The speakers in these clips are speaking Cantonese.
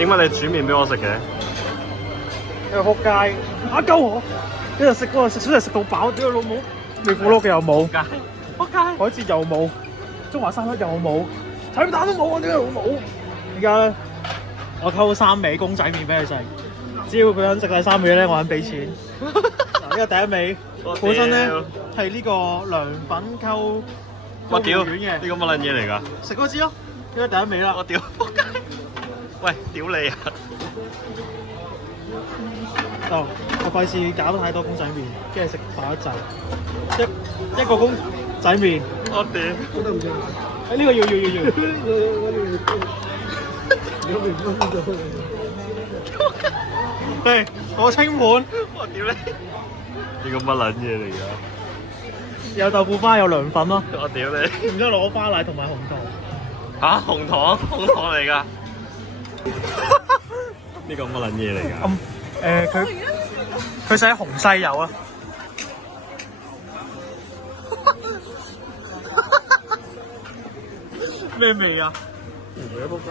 點解你煮麵俾我食嘅？你個仆街，打鳩我！呢度食嗰個食小食食到飽，屌老母！味苦碌嘅又冇，仆街！海蜇又冇，中華沙律又冇，彩蛋都冇啊！屌老母！而家咧，我溝3味公仔麵俾佢食，只要佢肯食晒3味咧，我肯俾錢。嗱，呢個第一味本身咧係呢個涼粉溝我屌！丸嘅，呢個乜撚嘢嚟㗎？食嗰支咯，呢個第一味啦。我屌！仆街！喂，屌你啊！哦，我費事搞太多公仔麵，跟住食飽一滯。一個公仔麵，我屌！得唔得？誒呢個要。係我清盤，我屌你！呢個乜撚嘢嚟㗎？有豆腐花，有涼粉咯。我屌你！然之後攞花奶同埋紅糖。嚇，紅糖嚟㗎？呢個乜撚嘢嚟㗎？佢寫紅西柚啊！咩味啊？唔係仆街！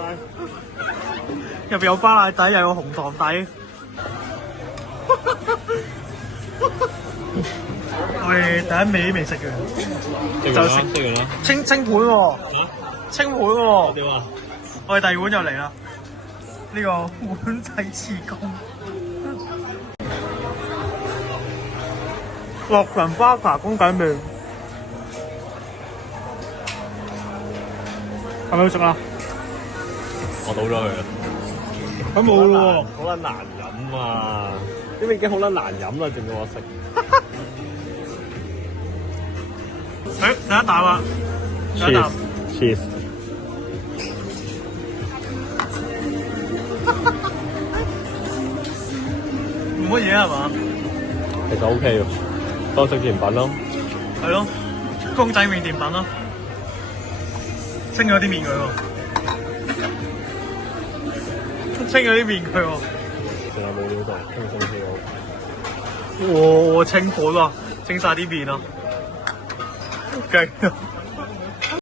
入邊有花奶底，又有紅糖底。我哋第一味未食完，就食完啦。清盤喎，清盤喎。點啊？我哋第二碗就嚟啦，呢個碗仔翅公。樂神花茶公仔麵，係咪好食啊？我倒咗佢啦。佢冇咯好撚難飲啊！呢邊已經好撚難飲啦，仲要我食。誒，第一啖啊！第一啖。Cheese。冇乜嘢係嘛？其實 OK 喎，當食甜品咯。係咯，公仔麵甜品咯，清咗啲麵佢喎，清咗啲麵佢喎。仲有冇料到？清清哇，清盤啊，清晒啲麵啊，勁啊！